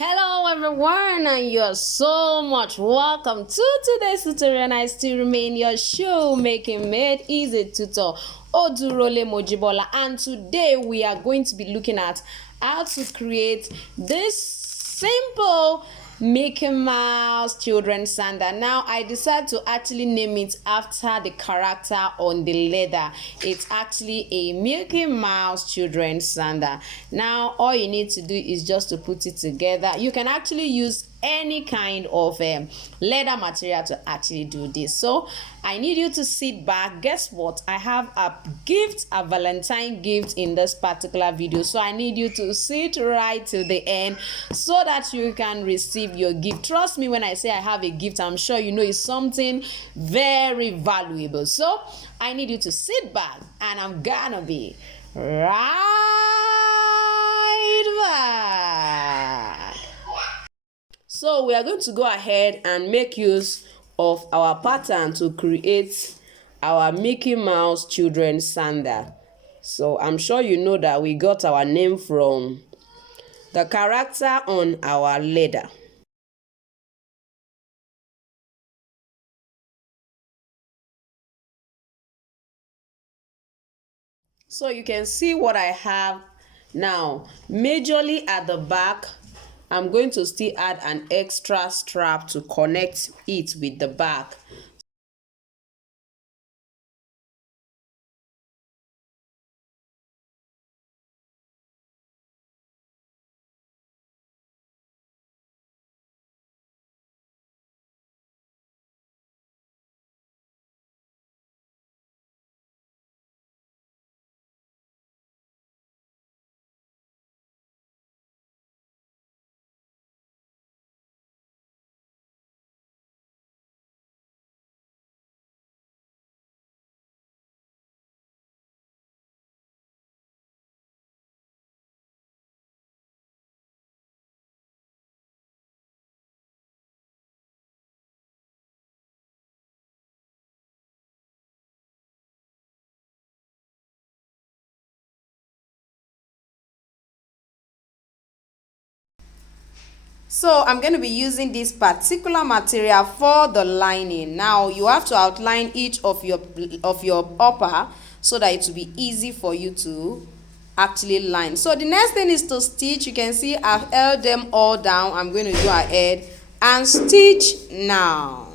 Hello everyone, and you're so much welcome to today's tutorial. And I still remain your shoemaking made easy tutor Odurole Mojibola, and today we are going to be looking at how to create this simple Mickey Mouse Children Sandal. Now I decided to actually name it after the character on the leather. It's actually a Mickey Mouse Children Sandal. Now all you need to do is just to put it together. You can actually use any kind of leather material to actually do this. So I need you to sit back. Guess what? I have a gift, a Valentine gift in this particular video. So I need you to sit right till the end so that you can receive your gift. Trust me when I say I have a gift, I'm sure you know it's something very valuable. So I need you to sit back and I'm gonna be right back. So we are going to go ahead and make use of our pattern to create our Mickey Mouse Children Sandal. So I'm sure you know that we got our name from the character on our leather. So you can see what I have now. Majorly at the back, I'm going to still add an extra strap to connect it with the back. So I'm going to be using this particular material for the lining. Now you have to outline each of your upper so that it will be easy for you to actually line. So the next thing is to stitch. You can see I've held them all down. I'm going to go ahead and stitch now.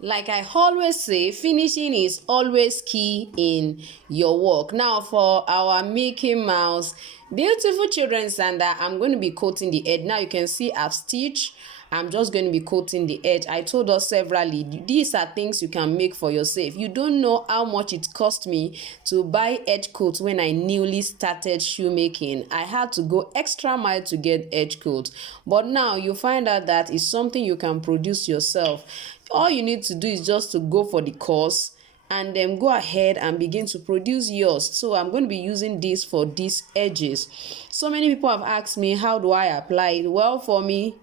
Like I always say, finishing is always key in your work. Now for our Mickey Mouse beautiful children's sandal, I'm going to be coating the edge. Now you can see I've stitched. I'm just going to be coating the edge. I told us severally, these are things you can make for yourself. You don't know how much it cost me to buy edge coats when I newly started shoemaking. I had to go extra mile to get edge coats. But now you find out that it's something you can produce yourself. All you need to do is just to go for the course and then go ahead and begin to produce yours. So I'm going to be using this for these edges. So many people have asked me, how do I apply it? Well, for me,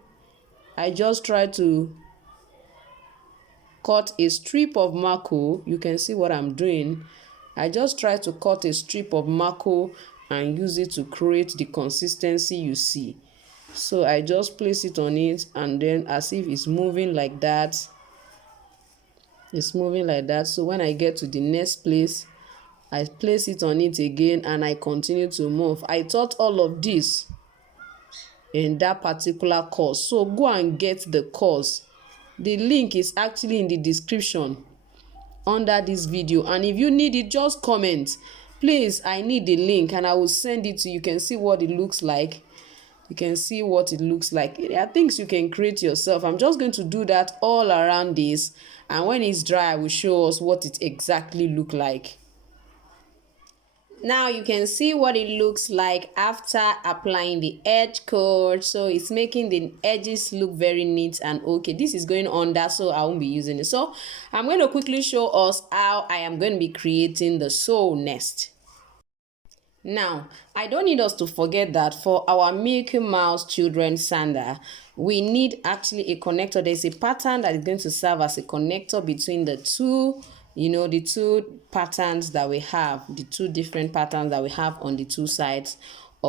I just try to cut a strip of marco. You can see what I'm doing. I just try to cut a strip of marco and use it to create the consistency you see. So I just place it on it, and then as if it's moving like that, it's moving like that. So when I get to the next place, I place it on it again and I continue to move. I taught all of this in that particular course, so go and get the course. The link is actually in the description under this video, and if you need it, just comment, please, I need the link, and I will send it to you. You can see what it looks like. You can see what it looks like. There are things you can create yourself. I'm just going to do that all around this, and when it's dry I will show us what it exactly look like. Now you can see what it looks like after applying the edge coat. So it's making the edges look very neat and okay. This is going under, so I won't be using it. So I'm going to quickly show us how I am going to be creating the sole nest. Now, I don't need us to forget that for our Mickey Mouse Children Sandal, we need actually a connector. There's a pattern that is going to serve as a connector between the two, the two patterns that we have, the two different patterns that we have on the two sides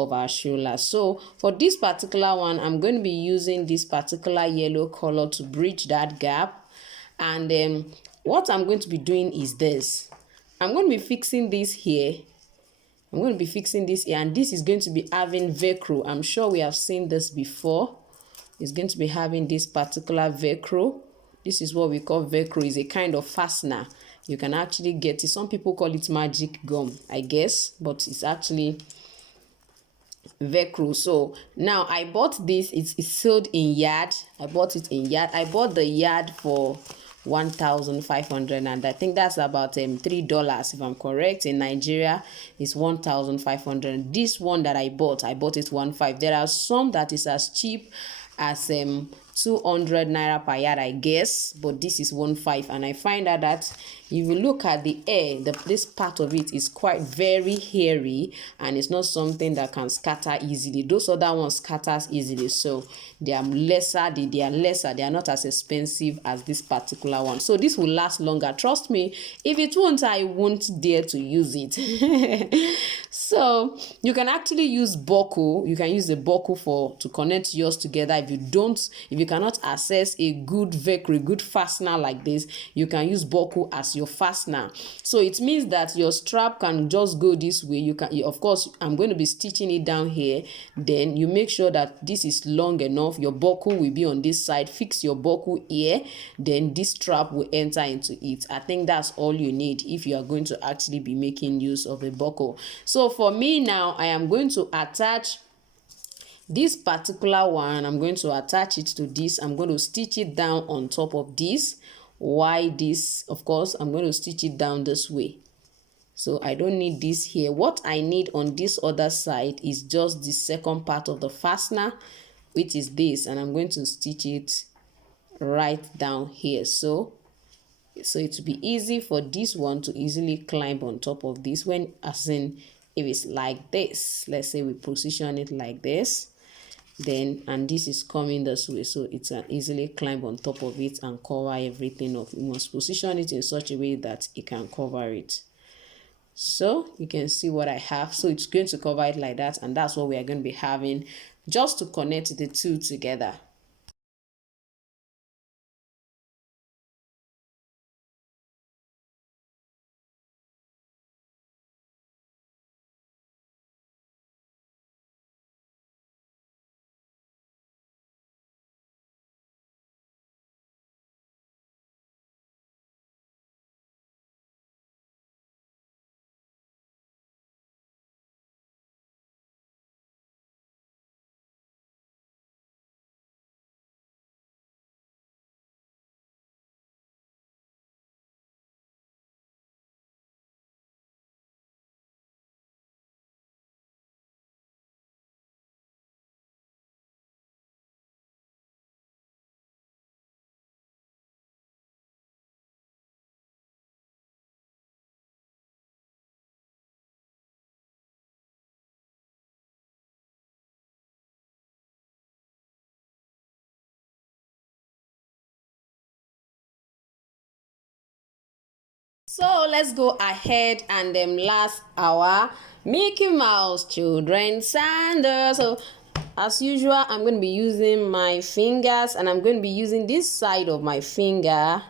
of our shoulder. So for this particular one, I'm going to be using this particular yellow color to bridge that gap. And what I'm going to be doing is this. I'm going to be fixing this here. I'm going to be fixing this here, and this is going to be having Velcro. I'm sure we have seen this before. It's going to be having this particular Velcro. This is what we call Velcro. It's a kind of fastener. You can actually get it. Some people call it magic gum, I guess, but it's actually Velcro. So now I bought this. It's sold in yard. I bought it in yard. I bought the yard for 1,500, and I think that's about $3 if I'm correct. In Nigeria it's 1,500. This one that I bought it 1,500. There are some that is as cheap as 200 naira per yard, I guess, but this is 1,500. And I find out that if you look at the air, this part of it is quite very hairy, and it's not something that can scatter easily. Those other ones scatters easily, so they are lesser. They are not as expensive as this particular one, so this will last longer. Trust me, if it won't, I won't dare to use it. So you can actually use buckle. You can use the buckle to connect yours together. If you cannot access a good Velcro, a good fastener like this, you can use buckle as your fastener. So it means that your strap can just go this way. Of course, I'm going to be stitching it down here. Then you make sure that this is long enough. Your buckle will be on this side. Fix your buckle here. Then this strap will enter into it. I think that's all you need if you are going to actually be making use of a buckle. So for me now, I am going to attach this particular one. I'm going to attach it to this. I'm going to stitch it down on top of this. Why this? Of course, I'm going to stitch it down this way. So I don't need this here. What I need on this other side is just the second part of the fastener, which is this, and I'm going to stitch it right down here. So it will be easy for this one to easily climb on top of this if it's like this. Let's say we position it like this, and this is coming this way, so it can easily climb on top of it and cover everything up. You must position it in such a way that it can cover it. So you can see what I have. So it's going to cover it like that, and that's what we are going to be having just to connect the two together. So let's go ahead and last our Mickey Mouse Children Sandal. So as usual, I'm going to be using my fingers, and I'm going to be using this side of my finger.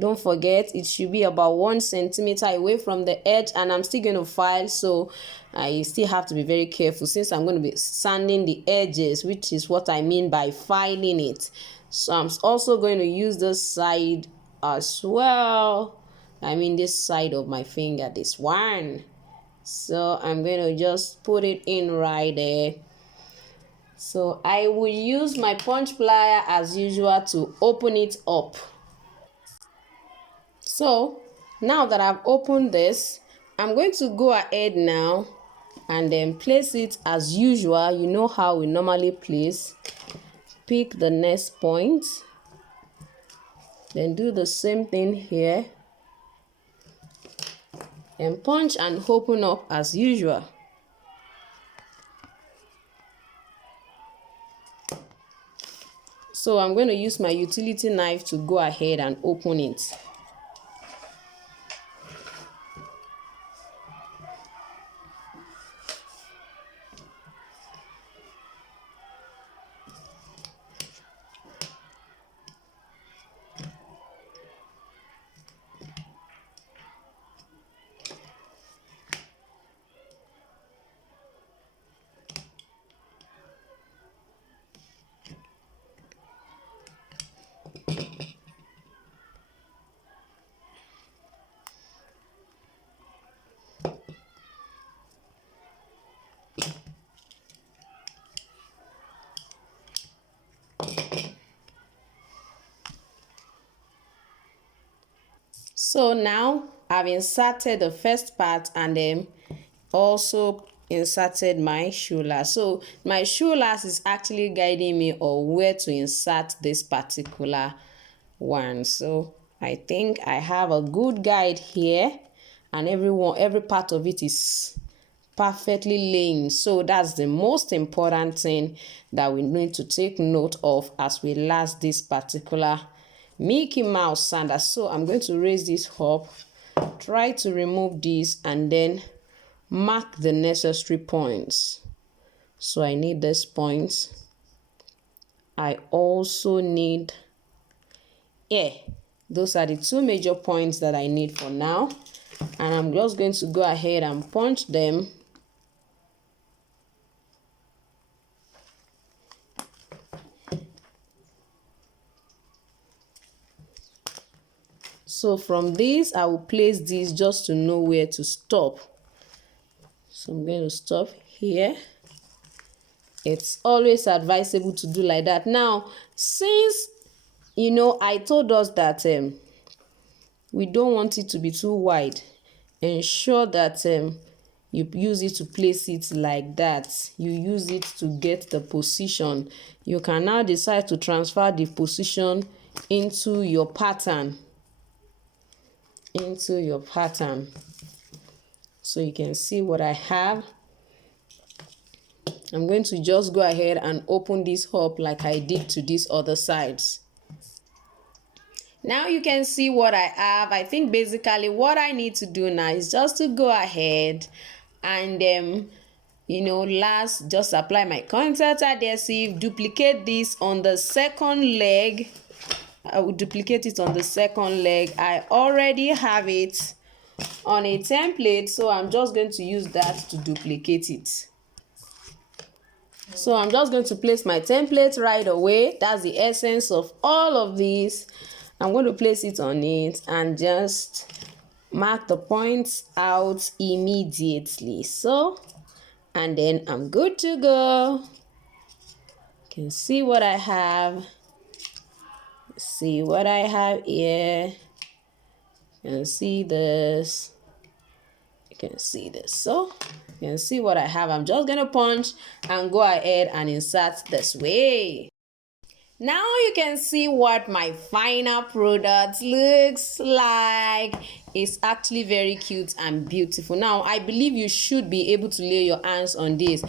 Don't forget, it should be about 1 centimeter away from the edge, and I'm still going to file, so I still have to be very careful since I'm going to be sanding the edges, which is what I mean by filing it. So I'm also going to use this side as well. I mean this side of my finger, this one. So I'm going to just put it in right there. So I will use my punch plier as usual to open it up. So now that I've opened this, I'm going to go ahead now and then place it as usual. You know how we normally place. Pick the next point, then do the same thing here, and punch and open up as usual. So I'm going to use my utility knife to go ahead and open it. So now I've inserted the first part and then also inserted my shoelace. So my shoelace is actually guiding me on where to insert this particular one. So I think I have a good guide here, and every part of it is perfectly laying. So that's the most important thing that we need to take note of as we last this particular Mickey Mouse Sandal. So I'm going to raise this up, try to remove this, and then mark the necessary points. So I need this point. I also need, those are the two major points that I need for now. And I'm just going to go ahead and punch them. So from this, I will place this just to know where to stop. So I'm going to stop here. It's always advisable to do like that. Now, since, I told us that we don't want it to be too wide, ensure that you use it to place it like that. You use it to get the position. You can now decide to transfer the position into your pattern. So you can see what I have. I'm going to just go ahead and open this up like I did to these other sides. Now you can see what I have. I think basically what I need to do now is just to go ahead and just apply my contact adhesive, duplicate this on the second leg. I will duplicate it on the second leg. I already have it on a template, so I'm just going to use that to duplicate it. So I'm just going to place my template right away. That's the essence of all of these. I'm going to place it on it and just mark the points out immediately. So, and then I'm good to go. You can see what I have. See what I have here. You can see this. You can see this. So you can see what I have. I'm just gonna punch and go ahead and insert this way. Now you can see what my final product looks like. It's actually very cute and beautiful. Now I believe you should be able to lay your hands on this.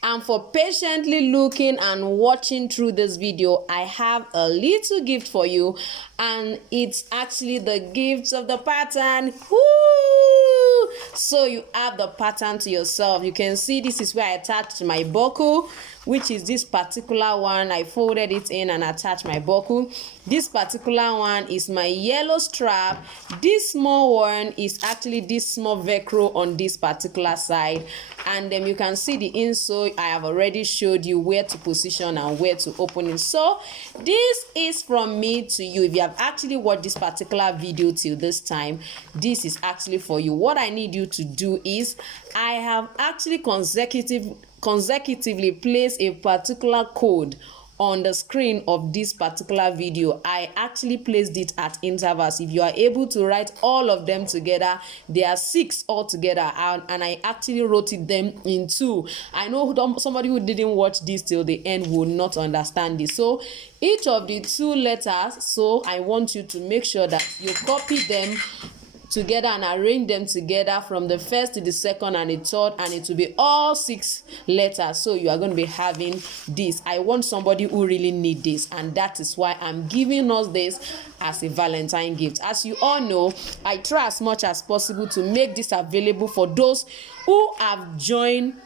And for patiently looking and watching through this video, I have a little gift for you, and it's actually the gift of the pattern. Woo! So you have the pattern to yourself. You can see this is where I attached my buckle, which is this particular one. I folded it in and attached my buckle. This particular one is my yellow strap. This small one is actually this small Velcro on this particular side. And then you can see the insole. I have already showed you where to position and where to open it. So this is from me to you. If you have actually watched this particular video till this time, this is actually for you. What I need you to do is, I have actually consecutively placed a particular code on the screen of this particular video. I actually placed it at intervals. If you are able to write all of them together, there are 6 altogether, and I actually wrote them in 2. I know somebody who didn't watch this till the end will not understand this. So each of the 2 letters, so I want you to make sure that you copy them together and arrange them together from the first to the second and the third, and it will be all 6 letters. So you are going to be having this. I want somebody who really need this, and that is why I'm giving us this as a Valentine gift. As you all know, I try as much as possible to make this available for those who have joined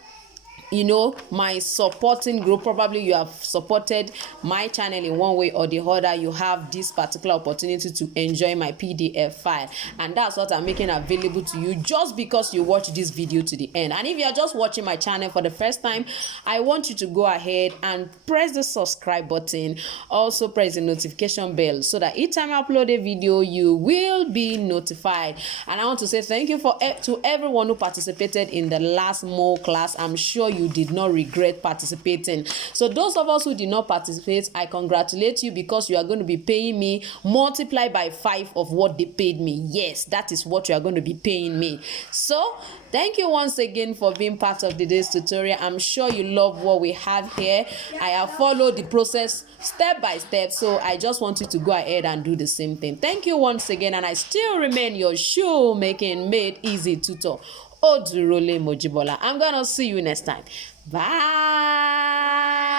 my supporting group. Probably you have supported my channel in one way or the other. You have this particular opportunity to enjoy my PDF file, and that's what I'm making available to you just because you watch this video to the end. And if you are just watching my channel for the first time, I want you to go ahead and press the subscribe button. Also press the notification bell so that each time I upload a video, you will be notified. And I want to say thank you to everyone who participated in the last Mule class. I'm sure you you did not regret participating. So those of us who did not participate, I congratulate you, because you are going to be paying me multiply by 5 of what they paid me. Yes, that is what you are going to be paying me. So thank you once again for being part of today's tutorial. I'm sure you love what we have here. I have followed the process step by step, so I just want you to go ahead and do the same thing. Thank you once again, and I still remain your shoemaking made easy tutor, Odurole Mojibola. I'm gonna see you next time. Bye.